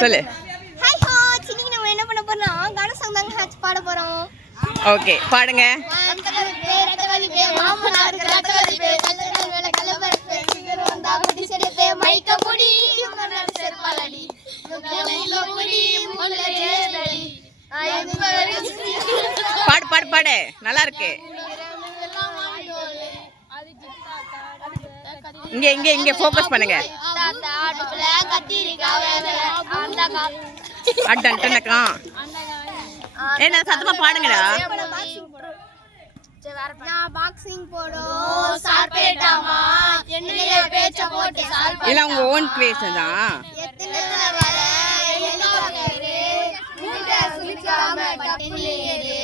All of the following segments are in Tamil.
சொல்லு. ஹாய் ஹோ, இன்னைக்கு நம்ம என்ன பண்ண போறோம்? கானா சாங் தாங்க ஹாச் பாட போறோம். ஓகே, பாடுங்க. பாடு பாடு பாடு, நல்லா இருக்கு. இங்க இங்க இங்க ஃபோக்கஸ் பண்ணுங்க. அட்டன்ட்டனக்கா ஏன்னா சத்தமா பாடுங்கடா. நான் பாக்ஸிங் போடும் சார்பேட்டாமா என்னைய பேச்ச போட்டு சால்பா இல்ல உங்க ஓன் கிரியேஷன் தான். எத்தனை வர எல்லோரே மூட்ட சுலிக்காம பட்டினியேரே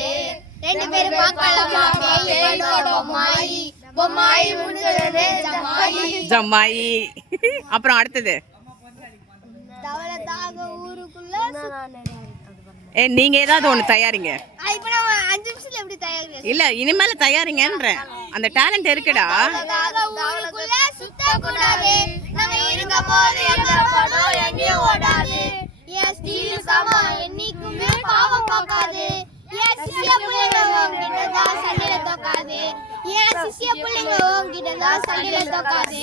ரெண்டு பேரும் பார்க்கலாமா பேயோட பொம்மாயி பொம்மாயி முடிஞ்சதே ஜம்மாயி ஜம்மாயி. அப்புறம் அடுத்தது தவளதாக ஊருக்குள்ள நீங்க ஏதாவது ஒண்ணு தயாரிங்க. இப்போ நம்ம 5 நிமிஷத்துல எப்படி தயாரிங்க? இல்ல இனிமேல தயாரிங்கன்றேன். அந்த டேலண்ட் இருக்குடா. ஊருக்குள்ள சுத்த கூடாது நம்ம இருக்கும்போது எந்த படம் எங்கேயும் ஓடாது என் ஸ்டீல் சமா என்னைக்குமே பாவம் பார்க்காது என் சிசிய புள்ளைங்க உங்ககிட்ட தான் சண்டையில தோக்காது என் சிசிய புள்ளைங்க உங்ககிட்ட தான் சண்டையில தோக்காது